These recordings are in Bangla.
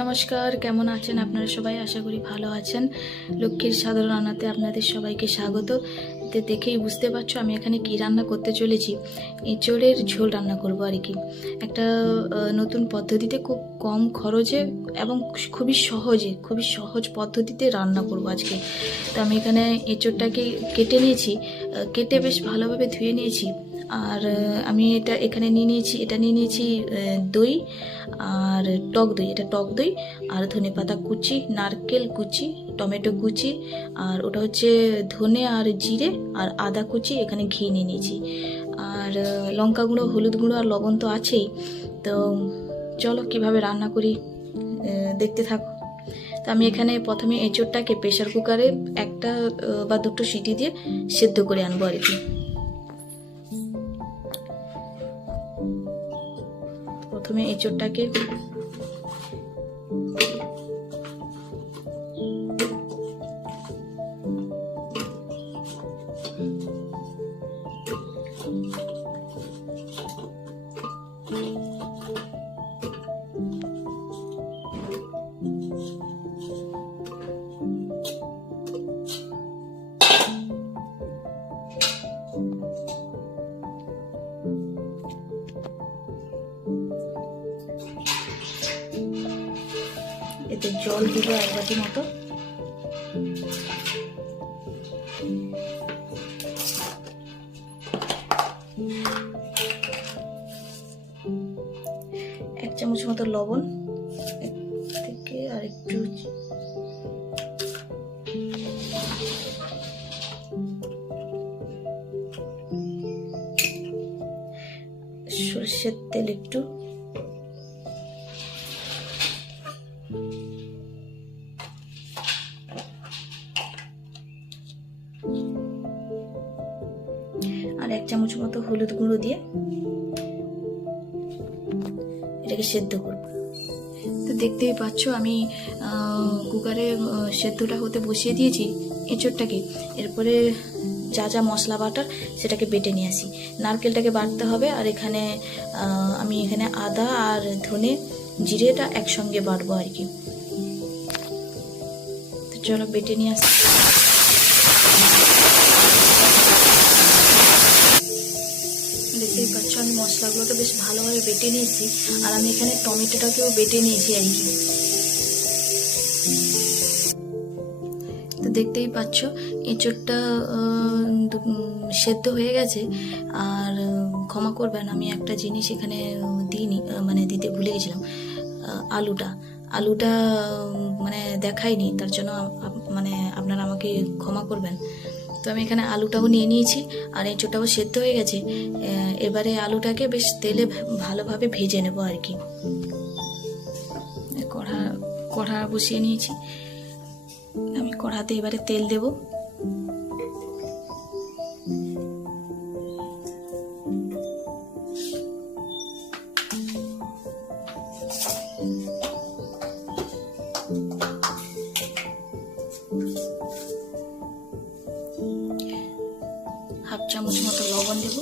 নমস্কার, কেমন আছেন আপনারা সবাই? আশা করি ভালো আছেন। লক্ষ্মীর সাধারণ রান্নাতে আপনাদের সবাইকে স্বাগত। দেখেই বুঝতে পারছো আমি এখানে কি রান্না করতে চলেছি। এঁচোড়ের ঝোল রান্না করব আর কি, একটা নতুন পদ্ধতিতে, খুব কম খরচে এবং খুবই সহজ পদ্ধতিতে রান্না করব আজকে। তো আমি এখানে এঁচোড়টাকে কেটে নিয়েছি, কেটে বেশ ভালোভাবে ধুয়ে নিয়েছি। আর আমি এখানে নিয়ে নিয়েছি দই আর টক দই, এটা টক দই আর ধনেপাতা কুচি, নারকেল কুচি, টমেটো কুচি, আর ওটা হচ্ছে ধনে আর জিরে আর আদা কুচি, এখানে ঘি নিয়ে নিয়েছি। আর লঙ্কা গুঁড়ো, হলুদ গুঁড়ো আর লবণ তো আছেই। তো চলো কিভাবে রান্না করি দেখতে থাকো। তো আমি এখানে প্রথমে এঁচোড়টাকে প্রেশার কুকারে একটা বা দুটো সিটি দিয়ে সেদ্ধ করে আনবো আর কি। প্রথমে এঁচোড়টাকে এতে জল দিব 1 বাটি মতো। এক চামচ মতো লবণ থেকে আর একটু সরষের তেল একটু, আর 1 চামচ মতো হলুদ গুঁড়ো দিয়ে এটাকে সেদ্ধ করব। তো দেখতেই পাচ্ছ আমি কুকারে সেদ্ধটা হতে বসিয়ে দিয়েছি এঁচোড়টাকে। এরপরে যা যা মশলা বাটার সেটাকে বেটে নিয়ে আসি। নারকেলটাকে বাটতে হবে, আর আমি এখানে আদা আর ধনে জিরেটা একসঙ্গে বাটবো আর কি। তো চলো বেটে নিয়ে আসি। দেখতেই পাচ্ছ আমি মশলাগুলোকে বেশ ভালোভাবে বেটে নিয়েছি, আর আমি এখানে টমেটোটাকেও বেটে নিয়েছি আর কি। তো দেখতেই পাচ্ছ এঁচোড়টা সেদ্ধ হয়ে গেছে। আর ক্ষমা করবেন, আমি একটা জিনিস এখানে দিতে ভুলে গেছিলাম। আলুটা দেখাইনি, তার জন্য আপনারা আমাকে ক্ষমা করবেন। তো আমি এখানে আলুটাও নিয়ে নিয়েছি, আর এঁচোড়টাও সেদ্ধ হয়ে গেছে। এবারে আলুটাকে বেশ তেলে ভালোভাবে ভেজে নেব আর কি। কড়া বসিয়ে নিয়েছি, আমি কড়াতে এবারে তেল দেব। হাফ চামচ মতো লবণ দেব।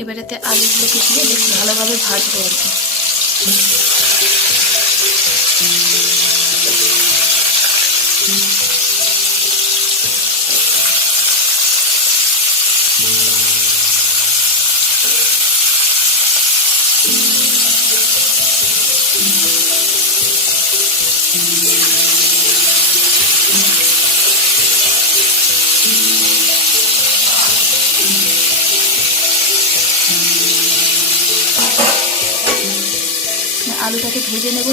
এবারেতে আলুগুলোকে দিয়ে বেশ ভালোভাবে ভাজবো আর কি। আলুটাকে ভেজে নেব,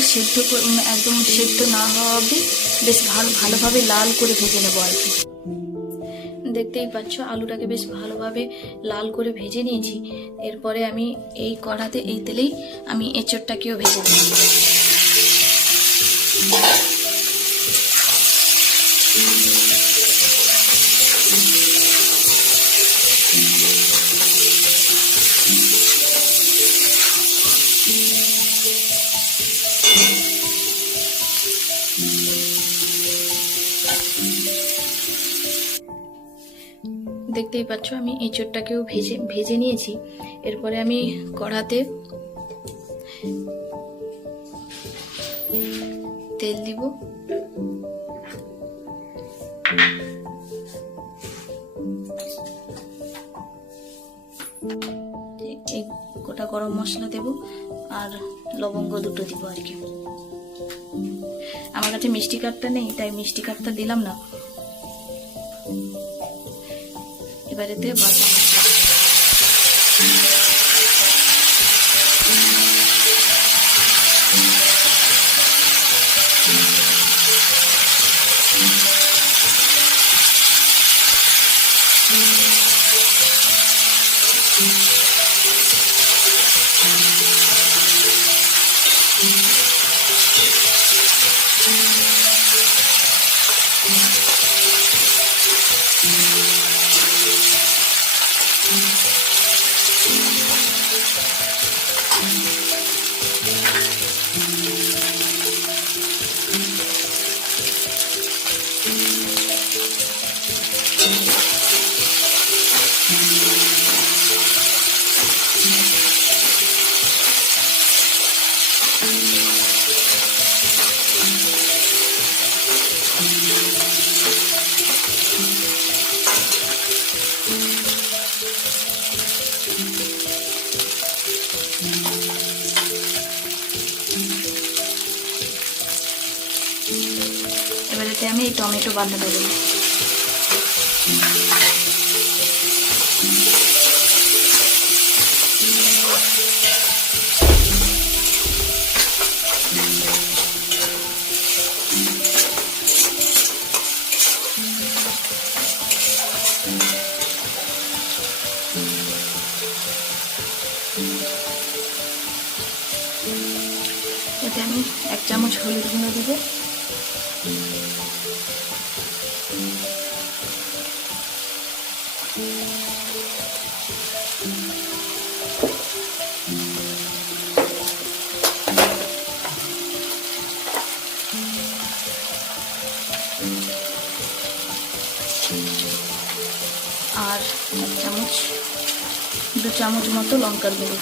একদম সেদ্ধ না হওয়া অবধি বেশ ভালোভাবে লাল করে ভেজে নেব আর কি। দেখতেই পাচ্ছ আলুটাকে বেশ ভালোভাবে লাল করে ভেজে নিয়েছি। এরপরে আমি এই কড়াতে, এই তেলেই আমি এঁচোড়টাকেও ভেজে নেব। দেখতেই পাচ্ছ আমি এঁচোড়টাকেও ভেজে নিয়েছি। এরপরে আমি কড়াতে তেল দিব। এই গোটা গরম মশলা দেব আর লবঙ্গ দুটো দিব আর কি। আমার কাছে মিষ্টি কাঠটা নেই, তাই মিষ্টি কাঠটা দিলাম না। এবারে দিয়ে বাটা এবারেতে আমি এই টমেটো বাটাটা দেবো। এতে আমি 1 চামচ হলুদ গুঁড়ো দেব। আর 2 চামচ মতো লঙ্কার গুঁড়ো।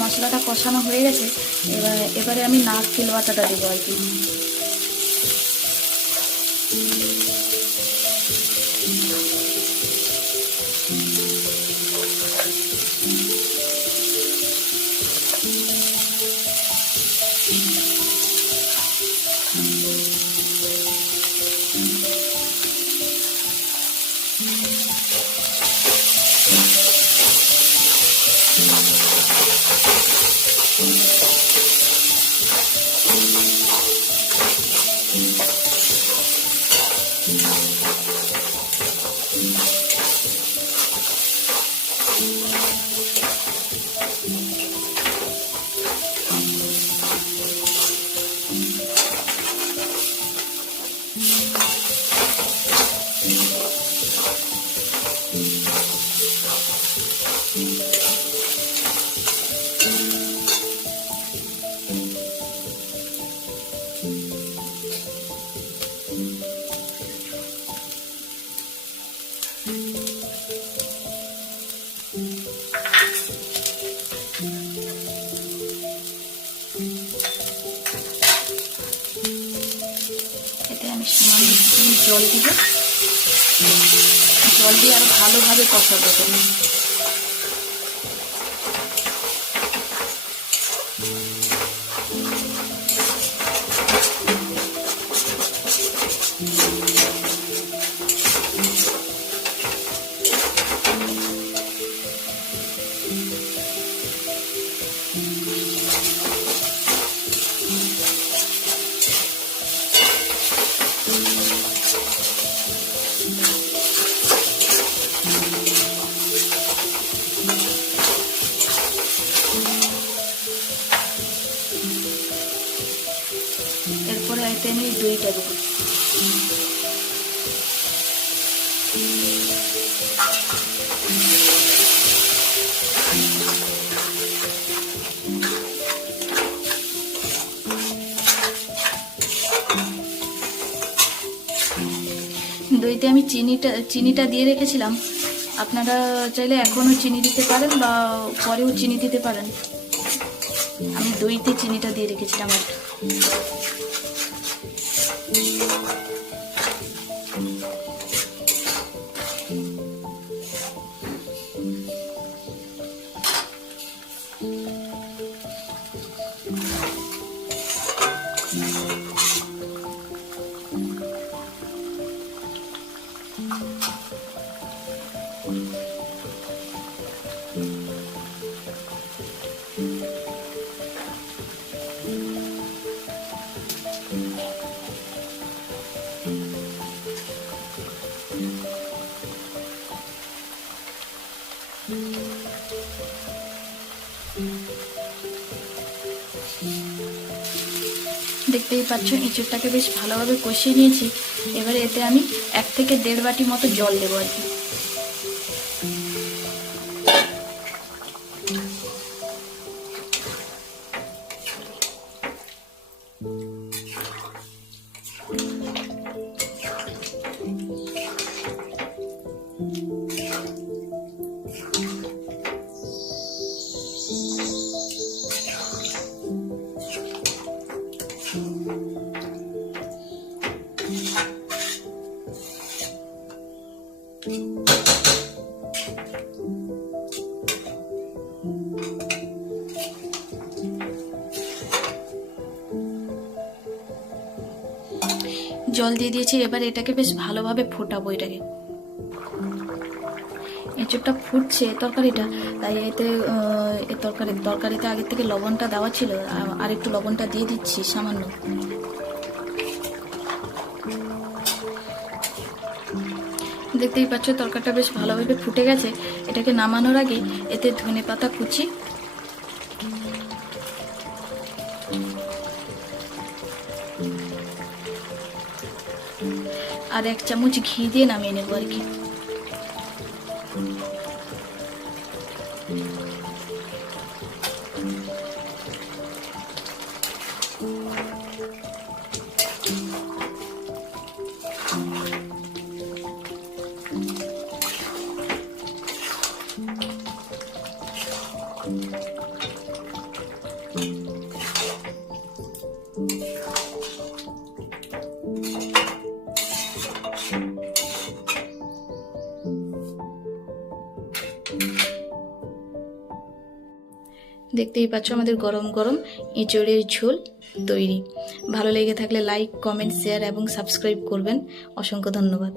মশলাটা কষানো হয়ে গেছে। এবারে আমি নারকেল বাটাটা দেবো আর কি। জল দিব, জল দিয়ে আরো ভালোভাবে কষাবো। এরপরে এতে আমি দইটা দেবো। দইতে আমি চিনিটা দিয়ে রেখেছিলাম, আপনারা চাইলে এখনও চিনি দিতে পারেন বা পরেও চিনি দিতে পারেন। আমি দইতে চিনিটা দিয়ে রেখেছিলাম আর দেখতেই পাচ্ছ এঁচুড়টাকে বেশ ভালোভাবে কষিয়ে নিয়েছি। এবারে এতে আমি 1 থেকে 1.5 বাটি মতো জল দেবো আর কি। জল দিয়ে দিয়েছি, এবার এটাকে বেশ ভালোভাবে ফোটাবো। এটাকে এঁচুড়টা ফুটছে তরকারিটা, তাই এতে তরকারিতে আগের থেকে লবণটা দেওয়া ছিল, আর একটু লবণটা দিয়ে দিচ্ছি সামান্য। দেখতেই পাচ্ছ তরকারিটা বেশ ভালোভাবে ফুটে গেছে। এটাকে নামানোর আগে এতে ধনেপাতা কুচি আর 1 চামচ ঘি দিয়ে নামিয়ে নেবো আর কি। দেখতেই পাচ্ছ আমাদের গরম গরম এঁচোড়ের ঝোল তৈরি। ভালো লেগে থাকলে লাইক, কমেন্ট, শেয়ার এবং সাবস্ক্রাইব করবেন। অসংখ্য ধন্যবাদ।